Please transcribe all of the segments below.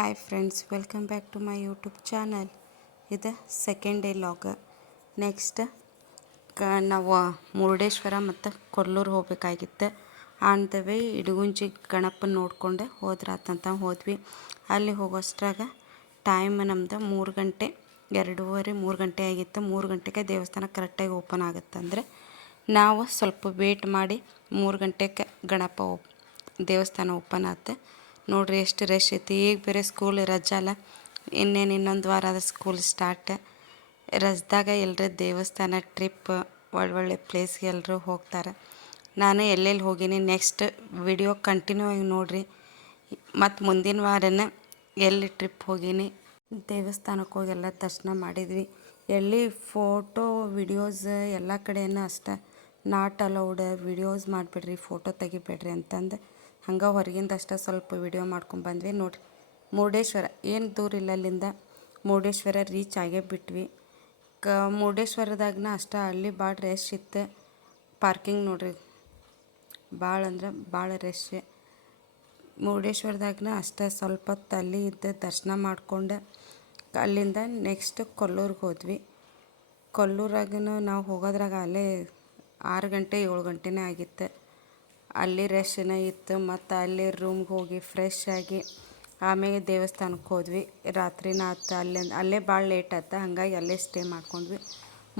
Hi friends welcome back to my YouTube channel ಇದು second day log next ನಾವು ಮುರುಡೇಶ್ವರ ಮತ್ತು ಕೊಲ್ಲೂರು ಹೋಗಬೇಕಾಗಿತ್ತು. ಆನ್ ದ ವೇ ಇಡಗುಂಜಿ ಗಣಪನ ನೋಡ್ಕೊಂಡು ಹೋದ್ರಾತಂತ ಹೋದ್ವಿ. ಅಲ್ಲಿ ಹೋಗೋಷ್ಟ್ರಾಗ ಟೈಮ್ ನಮ್ದು ಮೂರು ಗಂಟೆ, ಎರಡೂವರೆ, ಮೂರು ಗಂಟೆ ಆಗಿತ್ತು. ಮೂರು ಗಂಟೆಗೆ ದೇವಸ್ಥಾನ ಕರೆಕ್ಟಾಗಿ ಓಪನ್ ಆಗುತ್ತಂದರೆ ನಾವು ಸ್ವಲ್ಪ ವೇಟ್ ಮಾಡಿ ಮೂರು ಗಂಟೆಗೆ ಗಣಪ ದೇವಸ್ಥಾನ ಓಪನ್ ಆತು. ನೋಡ್ರಿ ಎಷ್ಟು ರಶ್ ಐತಿ. ಈಗ ಬೇರೆ ಸ್ಕೂಲ್ ರಜಾ ಅಲ್ಲ. ಇನ್ನೇನು ಇನ್ನೊಂದು ವಾರ ಅದ ಸ್ಕೂಲ್ ಸ್ಟಾರ್ಟ್ ರಜದಾಗ ಎಲ್ಲರೂ ದೇವಸ್ಥಾನ ಟ್ರಿಪ್ ಒಳ್ಳೊಳ್ಳೆ ಪ್ಲೇಸ್ಗೆ ಎಲ್ಲರೂ ಹೋಗ್ತಾರೆ. ನಾನು ಎಲ್ಲೆಲ್ಲಿ ಹೋಗೀನಿ ನೆಕ್ಸ್ಟ್ ವಿಡಿಯೋ ಕಂಟಿನ್ಯೂ ಆಗಿ ನೋಡಿರಿ. ಮತ್ತು ಮುಂದಿನ ವಾರನ ಎಲ್ಲಿ ಟ್ರಿಪ್ ಹೋಗೀನಿ. ದೇವಸ್ಥಾನಕ್ಕೆ ಹೋಗಿ ಎಲ್ಲ ದರ್ಶನ ಮಾಡಿದ್ವಿ. ಎಲ್ಲಿ ಫೋಟೋ ವಿಡಿಯೋಸ್ ಎಲ್ಲ ಕಡೆಯೂ ಅಷ್ಟೇ. ನಾಟ್ ಅಲೌಡ್ ವಿಡಿಯೋಸ್ ಮಾಡಿಬಿಡ್ರಿ ಫೋಟೋ ತೆಗಿಬೇಡ್ರಿ ಅಂತಂದು. ಹಂಗೆ ಹೊರಗಿಂದ ಅಷ್ಟೇ ಸ್ವಲ್ಪ ವಿಡಿಯೋ ಮಾಡ್ಕೊಂಡು ಬಂದ್ವಿ. ನೋಡಿರಿ, ಮುರುಡೇಶ್ವರ, ಏನು ದೂರ ಇಲ್ಲ ಅಲ್ಲಿಂದ ಮುರುಡೇಶ್ವರ ರೀಚ್ ಆಗೇ ಬಿಟ್ವಿ. ಕ, ಮುರುಡೇಶ್ವರದಾಗನ ಅಷ್ಟೇ ಅಲ್ಲಿ ಭಾಳ ರಶ್ ಇತ್ತು. ಪಾರ್ಕಿಂಗ್ ನೋಡ್ರಿ ಭಾಳ ಅಂದ್ರೆ ಭಾಳ ರಶ್ ಮುರುಡೇಶ್ವರದಾಗನ ಅಷ್ಟೇ ಸ್ವಲ್ಪ ಹೊತ್ತು ಅಲ್ಲಿ ಇದ್ದು ದರ್ಶನ ಮಾಡಿಕೊಂಡು ಅಲ್ಲಿಂದ ನೆಕ್ಸ್ಟ್ ಕೊಲ್ಲೂರಿಗೆ ಹೋದ್ವಿ. ಕೊಲ್ಲೂರಾಗನು ನಾವು ಹೋಗೋದ್ರಾಗ ಅಲ್ಲೇ ಆರು ಗಂಟೆ ಏಳು ಗಂಟೆನೇ ಆಗಿತ್ತು. ಅಲ್ಲಿ ರಶ್ನೇ ಇತ್ತು ಮತ್ತು ಅಲ್ಲಿ ರೂಮ್ಗೆ ಹೋಗಿ ಫ್ರೆಶ್ ಆಗಿ ಆಮೇಲೆ ದೇವಸ್ಥಾನಕ್ಕೆ ಹೋದ್ವಿ. ರಾತ್ರಿನ ಆತು ಅಲ್ಲೇ ಅಲ್ಲೇ ಭಾಳ ಲೇಟ್ ಆಯ್ತು. ಹಾಗಾಗಿ ಅಲ್ಲೇ ಸ್ಟೇ ಮಾಡ್ಕೊಂಡ್ವಿ.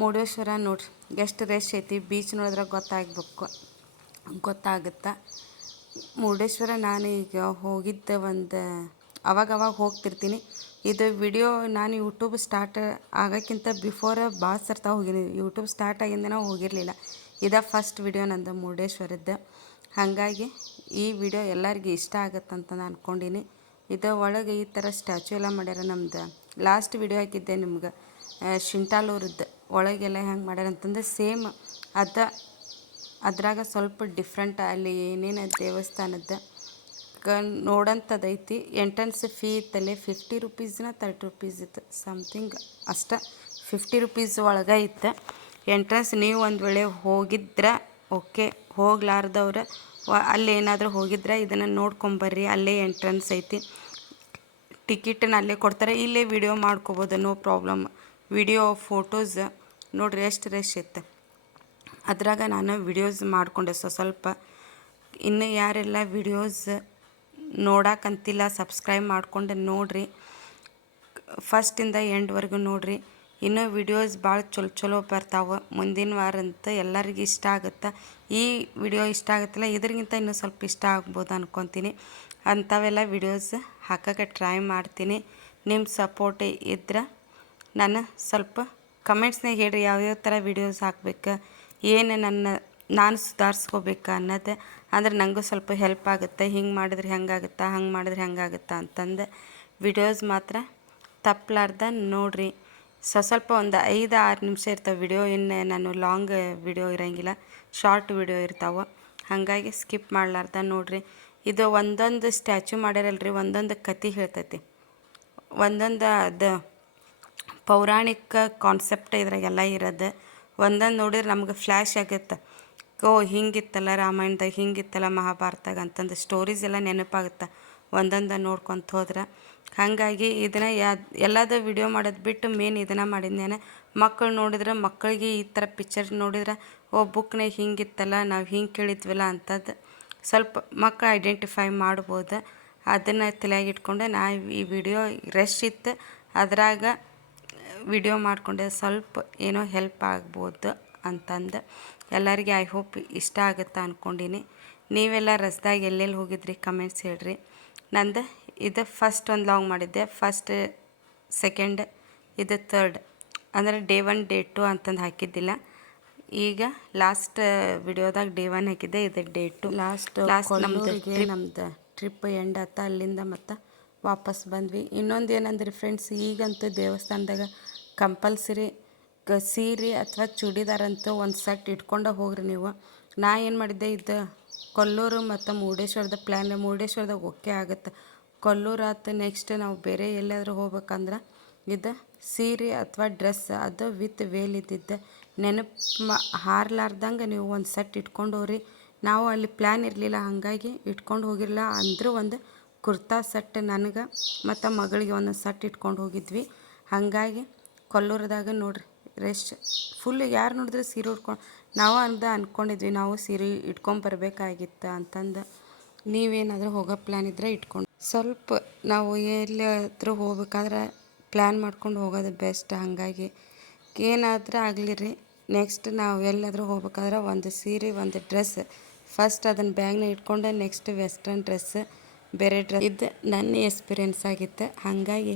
ಮುರುಡೇಶ್ವರ ನೋಡಿ ಎಷ್ಟು ರಶ್ ಐತಿ. ಬೀಚ್ ನೋಡಿದ್ರೆ ಗೊತ್ತಾಗ್ಬೇಕು, ಗೊತ್ತಾಗುತ್ತೆ? ಮುರುಡೇಶ್ವರ ನಾನು ಈಗ ಹೋಗಿದ್ದ ಒಂದು ಅವಾಗ ಅವಾಗ ಹೋಗ್ತಿರ್ತೀನಿ. ಇದು ವಿಡಿಯೋ ನಾನು ಯೂಟ್ಯೂಬ್ ಸ್ಟಾರ್ಟ್ ಆಗೋಕ್ಕಿಂತ ಬಿಫೋರ್ ಭಾಳ ಸರ್ತಾ ಹೋಗೀನಿ. YouTube start ಆಗಿಂದನೇ ಹೋಗಿರಲಿಲ್ಲ. ಇದೇ ಫಸ್ಟ್ ವಿಡಿಯೋ ನಂದು ಮುರುಡೇಶ್ವರದ್ದು. ಹಾಗಾಗಿ ಈ ವಿಡಿಯೋ ಎಲ್ಲರಿಗೂ ಇಷ್ಟ ಆಗುತ್ತಂತ ನಾನು ಅಂದ್ಕೊಂಡೀನಿ ಇದು ಒಳಗೆ ಈ ಥರ ಸ್ಟ್ಯಾಚು ಎಲ್ಲ ಮಾಡ್ಯಾರ. ನಮ್ದು ಲಾಸ್ಟ್ ವಿಡಿಯೋ ಹಾಕಿದ್ದೆ ನಿಮ್ಗೆ. ಶಿಂಟಾಲೂರದ್ದು ಒಳಗೆಲ್ಲ ಹೆಂಗೆ ಮಾಡ್ಯಾರ ಅಂತಂದ್ರೆ ಸೇಮ್ ಅದ. ಅದ್ರಾಗ ಸ್ವಲ್ಪ ಡಿಫ್ರೆಂಟ್ ಅಲ್ಲಿ ಏನೇನು ದೇವಸ್ಥಾನದ ಕ ನೋಡಂಥದ್ದೈತಿ ಎಂಟ್ರೆನ್ಸ್ ಫೀ ಇತ್ತಲ್ಲಿ ಫಿಫ್ಟಿ ರುಪೀಸ್ನ ತರ್ಟಿ ರುಪೀಸ್ ಇತ್ತು ಸಮಥಿಂಗ್ ಅಷ್ಟ. ಫಿಫ್ಟಿ ರುಪೀಸ್ ಒಳಗೆ ಇತ್ತು. ಎಂಟ್ರೆನ್ಸ್ ನೀವು ಒಂದು ವೇಳೆ ಹೋಗಿದ್ರೆ ಓಕೆ ಹೋಗ್ಲಾರ್ದವ್ರು ಅಲ್ಲಿ ಏನಾದರೂ ಹೋಗಿದ್ರೆ ಇದನ್ನು ನೋಡ್ಕೊಂಬರ್ರಿ, ಅಲ್ಲೇ ಎಂಟ್ರೆನ್ಸ್ ಐತಿ. ಟಿಕೆಟನ್ನು ಅಲ್ಲೇ ಕೊಡ್ತಾರೆ, ಇಲ್ಲೇ ವಿಡಿಯೋ ಮಾಡ್ಕೋಬೋದು ನೋ ಪ್ರಾಬ್ಲಮ್ ವಿಡಿಯೋ ಫೋಟೋಸ್ ನೋಡ್ರಿ ಎಷ್ಟು ರಶ್ ಇತ್ತು. ಅದ್ರಾಗ ನಾನು ವಿಡಿಯೋಸ್ ಮಾಡಿಕೊಂಡೆ, ಸೊ ಸ್ವಲ್ಪ ಇನ್ನು ಯಾರೆಲ್ಲ ವಿಡಿಯೋಸ್ ನೋಡಕ್ಕಂತಿಲ್ಲ ಸಬ್ಸ್ಕ್ರೈಬ್ ಮಾಡ್ಕೊಂಡು, ನೋಡಿರಿ. ಫಸ್ಟಿಂದ ಎಂಡ್ವರೆಗೂ ನೋಡಿರಿ. ಇನ್ನೂ ವಿಡಿಯೋಸ್ ಭಾಳ ಚಲೋ ಚಲೋ ಬರ್ತಾವೆ. ಮುಂದಿನ ವಾರ ಅಂತ ಎಲ್ಲರಿಗೂ ಇಷ್ಟ ಆಗುತ್ತೆ. ಈ ವಿಡಿಯೋ ಇಷ್ಟ ಆಗುತ್ತಲ್ಲ, ಇದ್ರಿಗಿಂತ ಇನ್ನೂ ಸ್ವಲ್ಪ ಇಷ್ಟ ಆಗ್ಬೋದು ಅನ್ಕೊತೀನಿ. ಅಂಥವೆಲ್ಲ ವಿಡಿಯೋಸ್ ಹಾಕೋಕ್ಕೆ ಟ್ರೈ ಮಾಡ್ತೀನಿ. ನಿಮ್ಮ ಸಪೋರ್ಟ್ ಇದ್ರೆ ನಾನು ಸ್ವಲ್ಪ ಕಮೆಂಟ್ಸ್ನಾಗ ಹೇಳ್ರಿ, ಯಾವ್ಯಾವ ಥರ ವಿಡಿಯೋಸ್ ಹಾಕ್ಬೇಕು, ಏನು ನನ್ನ, ನಾನು ಸುಧಾರಿಸ್ಕೋಬೇಕು ಅನ್ನೋದು. ಅಂದ್ರೆ ನನಗೂ ಸ್ವಲ್ಪ ಹೆಲ್ಪ್ ಆಗುತ್ತೆ. ಹಿಂಗೆ ಮಾಡಿದ್ರೆ ಹೆಂಗಾಗುತ್ತಾ, ಹಂಗೆ ಮಾಡಿದ್ರೆ ಹೆಂಗಾಗುತ್ತಾ ಅಂತಂದು. ವಿಡಿಯೋಸ್ ಮಾತ್ರ ತಪ್ಪಲಾರ್ದ ನೋಡಿರಿ. ಸ್ವ ಸ್ವಲ್ಪ ಒಂದು ಐದು ಆರು ನಿಮಿಷ ಇರ್ತಾವೆ ವಿಡಿಯೋ ಇನ್ನು ನಾನು ಲಾಂಗ್ ವಿಡಿಯೋ ಇರೋಂಗಿಲ್ಲ, ಶಾರ್ಟ್ ವಿಡಿಯೋ ಇರ್ತಾವೆ. ಹಾಗಾಗಿ ಸ್ಕಿಪ್ ಮಾಡಲಾರ್ದ ನೋಡಿರಿ. ಇದು ಒಂದೊಂದು ಸ್ಟ್ಯಾಚು ಮಾಡ್ಯಾರಲ್ರಿ ಒಂದೊಂದು ಕತೆ ಹೇಳ್ತೈತಿ. ಒಂದೊಂದು ಅದು ಪೌರಾಣಿಕ ಕಾನ್ಸೆಪ್ಟ್ ಇದ್ರಾಗೆಲ್ಲ ಇರೋದು. ಒಂದೊಂದು ನೋಡಿದ್ರೆ ನಮ್ಗೆ ಫ್ಲ್ಯಾಶ್ ಆಗುತ್ತೆ. ಓ, ಹಿಂಗಿತ್ತಲ್ಲ ರಾಮಾಯಣದಾಗ, ಹಿಂಗಿತ್ತಲ್ಲ ಮಹಾಭಾರತದಾಗ ಅಂತಂದು ಸ್ಟೋರೀಸ್ ಎಲ್ಲ ನೆನಪಾಗುತ್ತೆ. ಒಂದೊಂದು ನೋಡ್ಕೊತ ಹೋದ್ರೆ. ಹಾಗಾಗಿ ಇದನ್ನು ಯಾ, ಎಲ್ಲದ ವಿಡಿಯೋ ಮಾಡೋದು ಬಿಟ್ಟು ಮೇನ್ ಇದನ್ನು ಮಾಡಿದ್ನೇನೆ ಮಕ್ಕಳು ನೋಡಿದ್ರೆ ಮಕ್ಕಳಿಗೆ ಈ ಥರ ಪಿಕ್ಚರ್ ನೋಡಿದ್ರೆ, ಓ ಬುಕ್ನಾಗ ಹಿಂಗಿತ್ತಲ್ಲ, ನಾವು ಹಿಂಗೆ ಕೇಳಿದ್ವಲ್ಲ ಅಂಥದ್ದು ಸ್ವಲ್ಪ ಮಕ್ಕಳು ಐಡೆಂಟಿಫೈ ಮಾಡ್ಬೋದು. ಅದನ್ನು ತಲೆಯಾಗಿ ಇಟ್ಕೊಂಡು ನಾ ಈ ವಿಡಿಯೋ ರಶ್ ಇತ್ತು, ಅದ್ರಾಗ ವಿಡಿಯೋ ಮಾಡಿಕೊಂಡೆ, ಸ್ವಲ್ಪ ಏನೋ ಹೆಲ್ಪ್ ಆಗ್ಬೋದು ಅಂತಂದು. ಎಲ್ಲರಿಗೆ ಐ ಹೋಪ್ ಇಷ್ಟ ಆಗುತ್ತೆ ಅಂದ್ಕೊಂಡಿನಿ ನೀವೆಲ್ಲ ರಸ್ದಾಗ ಎಲ್ಲೆಲ್ಲಿ ಹೋಗಿದ್ರಿ? ಕಮೆಂಟ್ಸ್ ಹೇಳ್ರಿ. ನಂದು ಇದು ಫಸ್ಟ್ ಒಂದು ಲಾಂಗ್ ಮಾಡಿದ್ದೆ. ಫಸ್ಟ್ ಸೆಕೆಂಡ್ ಇದು ತರ್ಡ್ ಅಂದರೆ ಡೇ ಒನ್ ಡೇ ಟು ಅಂತಂದು ಹಾಕಿದ್ದಿಲ್ಲ. ಈಗ ಲಾಸ್ಟ್ ವಿಡಿಯೋದಾಗ ಡೇ ಒನ್ ಹಾಕಿದ್ದೆ ಇದು ಡೇ ಟು ಲಾಸ್ಟ್ ಲಾಸ್ಟ್ ನಮ್ಮದು ನಮ್ದು ಟ್ರಿಪ್ ಎಂಡ್ ಆತ ಅಲ್ಲಿಂದ ಮತ್ತು ವಾಪಸ್ ಬಂದ್ವಿ. ಇನ್ನೊಂದು ಏನಂದ್ರೆ ಫ್ರೆಂಡ್ಸ್ ಈಗಂತೂ ದೇವಸ್ಥಾನದಾಗ ಕಂಪಲ್ಸರಿ ಕ ಸೀರೆ ಅಥವಾ ಚೂಡಿದಾರಂತೂ ಒಂದು ಸೆಟ್ ಇಟ್ಕೊಂಡೇ ಹೋಗ್ರಿ ನೀವು. ನಾ ಏನು ಮಾಡಿದ್ದೆ ಇದು ಕೊಲ್ಲೂರು ಮತ್ತು ಮುರುಡೇಶ್ವರದ ಪ್ಲ್ಯಾನ್ ಮುರುಡೇಶ್ವರದಾಗ ಓಕೆ ಆಗುತ್ತೆ. ಕೊಲ್ಲೂರು ಆತು ನೆಕ್ಸ್ಟ್ ನಾವು ಬೇರೆ ಎಲ್ಲಾದರೂ ಹೋಗ್ಬೇಕಂದ್ರೆ ಇದು ಸೀರೆ ಅಥವಾ ಡ್ರೆಸ್ ಅದು ವಿತ್ ವೇಲ್ ಇದ್ದಿದ್ದು. ನೆನಪು ಮ ಹಾರ್ಲಾರ್ದಂಗೆ ನೀವು ಒಂದು ಸೆಟ್ ಇಟ್ಕೊಂಡು ಹೋಗ್ರಿ. ನಾವು ಅಲ್ಲಿ ಪ್ಲ್ಯಾನ್ ಇರಲಿಲ್ಲ, ಹಾಗಾಗಿ ಇಟ್ಕೊಂಡು ಹೋಗಿರಲಿಲ್ಲ. ಅಂದರೂ ಒಂದು ಕುರ್ತಾ ಸೆಟ್ ನನಗೆ ಮತ್ತು ಮಗಳಿಗೆ ಒಂದು ಸೆಟ್ ಇಟ್ಕೊಂಡು ಹೋಗಿದ್ವಿ. ಹಾಗಾಗಿ ಕೊಲ್ಲೂರದಾಗ ನೋಡ್ರಿ ರೆಸ್ಟ್. ಫುಲ್ ಯಾರು ನೋಡಿದ್ರೆ ಸೀರೆ ಉಟ್ಕೊಂಡು ನಾವು ಅಂದ ಅಂದ್ಕೊಂಡಿದ್ವಿ ನಾವು ಸೀರೆ ಇಟ್ಕೊಂಬರ್ಬೇಕಾಗಿತ್ತು ಅಂತಂದು. ನೀವೇನಾದರೂ ಹೋಗೋ ಪ್ಲ್ಯಾನ್ ಇದ್ದರೆ ಇಟ್ಕೊಂಡು. ಸ್ವಲ್ಪ ನಾವು ಎಲ್ಲಾದರೂ ಹೋಗ್ಬೇಕಾದ್ರೆ ಪ್ಲ್ಯಾನ್ ಮಾಡ್ಕೊಂಡು ಹೋಗೋದು ಬೆಸ್ಟ್ ಹಾಗಾಗಿ. ಏನಾದರೂ ಆಗಲಿ ರೀ ನೆಕ್ಸ್ಟ್ ನಾವು ಎಲ್ಲಾದರೂ ಹೋಗ್ಬೇಕಾದ್ರೆ ಒಂದು ಸೀರೆ, ಒಂದು ಡ್ರೆಸ್ ಫಸ್ಟ್ ಅದನ್ನು ಬ್ಯಾಗ್ನ ಇಟ್ಕೊಂಡು ನೆಕ್ಸ್ಟ್ ವೆಸ್ಟರ್ನ್ ಡ್ರೆಸ್ ಬೇರೆ ಡ್ರೆಸ್ ಇದು ನನ್ನ ಎಕ್ಸ್ಪೀರಿಯೆನ್ಸ್ ಆಗಿತ್ತು, ಹಾಗಾಗಿ